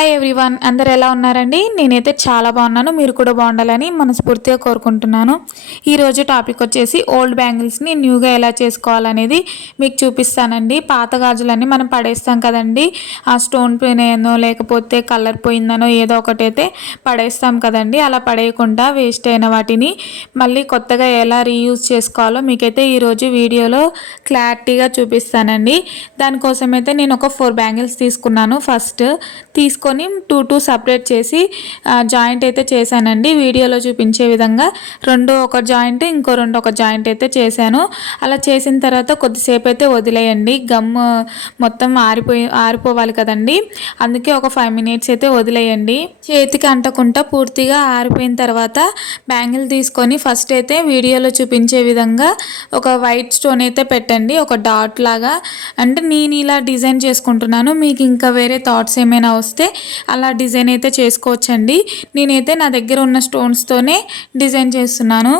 Hi everyone, అందరు ఎలా ఉన్నారండి? నేనైతే చాలా బాగున్నాను. మీరు కూడా బాగుండాలని మనస్ఫూర్తిగా కోరుకుంటున్నాను. ఈరోజు టాపిక్ వచ్చేసి ఓల్డ్ బ్యాంగిల్స్ని న్యూగా ఎలా చేసుకోవాలనేది మీకు చూపిస్తానండి. పాత గాజులన్నీ మనం పడేస్తాం కదండి, ఆ స్టోన్ పోయినాయనో లేకపోతే కలర్ పోయిందనో ఏదో ఒకటైతే పడేస్తాం కదండి. అలా పడేయకుండా వేస్ట్ అయిన వాటిని మళ్ళీ కొత్తగా ఎలా రీయూజ్ చేసుకోవాలో మీకైతే ఈరోజు వీడియోలో క్లారిటీగా చూపిస్తానండి. దానికోసమైతే నేను ఒక 4 బ్యాంగిల్స్ తీసుకున్నాను. ఫస్ట్ తీసుకొని టూ సపరేట్ చేసి జాయింట్ అయితే చేశానండి. వీడియోలో చూపించే విధంగా రెండు ఒక జాయింట్, ఇంకో రెండు ఒక జాయింట్ అయితే చేశాను. అలా చేసిన తర్వాత కొద్దిసేపు అయితే వదిలేయండి. గమ్ మొత్తం ఆరిపోవాలి కదండి, అందుకే ఒక 5 మినిట్స్ అయితే వదిలేయండి. చేతికి అంటకుండా పూర్తిగా ఆరిపోయిన తర్వాత బ్యాంగిల్ తీసుకొని ఫస్ట్ అయితే వీడియోలో చూపించే విధంగా ఒక వైట్ స్టోన్ అయితే పెట్టండి, ఒక డాట్ లాగా. అంటే నేను ఇలా డిజైన్ చేసుకుంటున్నాను, మీకు ఇంకా వేరే థాట్స్ ఏమైనా వస్తే అలా డిజైన్ అయితే చేసుకోవచ్చండి. నేనైతే నా దగ్గర ఉన్న స్టోన్స్తోనే డిజైన్ చేస్తున్నాను.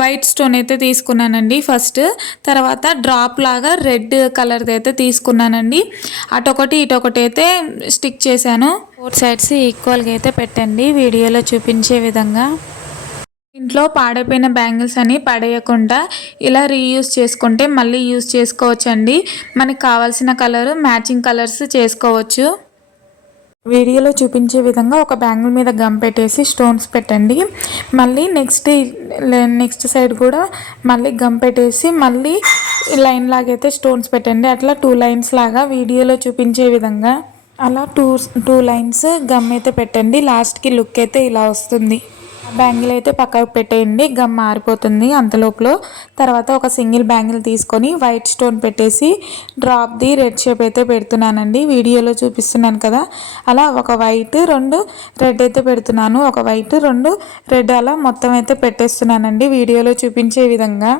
వైట్ స్టోన్ అయితే తీసుకున్నానండి ఫస్ట్. తర్వాత డ్రాప్ లాగా రెడ్ కలర్ది అయితే తీసుకున్నానండి. అటొకటి ఇటొకటి అయితే స్టిక్ చేశాను. 4 సైడ్స్ ఈక్వల్గా అయితే పెట్టండి వీడియోలో చూపించే విధంగా. ఇంట్లో పాడైపోయిన బ్యాంగిల్స్ అని పడేయకుండా ఇలా రీయూజ్ చేసుకుంటే మళ్ళీ యూజ్ చేసుకోవచ్చండి. మనకు కావాల్సిన కలర్ మ్యాచింగ్ కలర్స్ చేసుకోవచ్చు. వీడియోలో చూపించే విధంగా ఒక బ్యాంగిల్ మీద గమ్ పెట్టేసి స్టోన్స్ పెట్టండి. మళ్ళీ నెక్స్ట్ సైడ్ కూడా మళ్ళీ గమ్ పెట్టేసి మళ్ళీ లైన్ లాగైతే స్టోన్స్ పెట్టండి. అట్లా 2 లైన్స్ లాగా వీడియోలో చూపించే విధంగా అలా టూ లైన్స్ గమ్ అయితే పెట్టండి. లాస్ట్కి లుక్ అయితే ఇలా వస్తుంది. బ్యాంగిల్ అయితే పక్కకు పెట్టేయండి, గమ్ మారిపోతుంది అంతలోపల. తర్వాత ఒక సింగిల్ బ్యాంగిల్ తీసుకొని వైట్ స్టోన్ పెట్టేసి డ్రాప్ది రెడ్ షేప్ అయితే పెడుతున్నానండి. వీడియోలో చూపిస్తున్నాను కదా, అలా ఒక వైట్ 2 రెడ్ అయితే పెడుతున్నాను. ఒక వైట్ 2 రెడ్ అలా మొత్తం అయితే పెట్టేస్తున్నానండి వీడియోలో చూపించే విధంగా.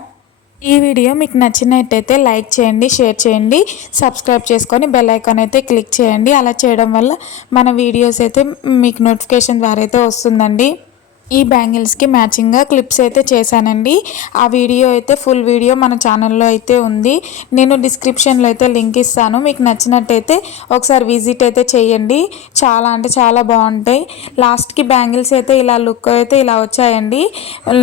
ఈ వీడియో మీకు నచ్చినట్టయితే లైక్ చేయండి, షేర్ చేయండి, సబ్స్క్రైబ్ చేసుకొని బెల్ ఐకాన్ అయితే క్లిక్ చేయండి. అలా చేయడం వల్ల మన వీడియోస్ అయితే మీకు నోటిఫికేషన్ ద్వారా అయితే వస్తుందండి. ఈ బ్యాంగిల్స్కి మ్యాచింగ్గా క్లిప్స్ అయితే చేశానండి. ఆ వీడియో అయితే ఫుల్ వీడియో మన ఛానల్లో అయితే ఉంది. నేను డిస్క్రిప్షన్లో అయితే లింక్ ఇస్తాను. మీకు నచ్చినట్టయితే ఒకసారి విజిట్ అయితే చేయండి. చాలా అంటే చాలా బాగుంటాయి. లాస్ట్కి బ్యాంగిల్స్ అయితే ఇలా లుక్ అయితే ఇలా వచ్చాయండి.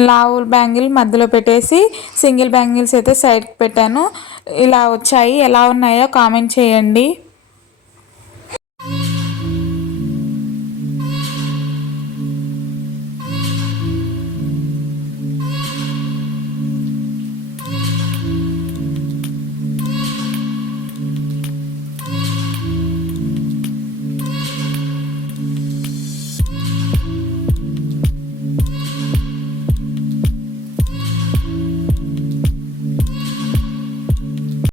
లావు బ్యాంగిల్ మధ్యలో పెట్టేసి సింగిల్ బ్యాంగిల్స్ అయితే సైడ్కి పెట్టాను. ఇలా వచ్చాయి. ఎలా ఉన్నాయో కామెంట్ చేయండి.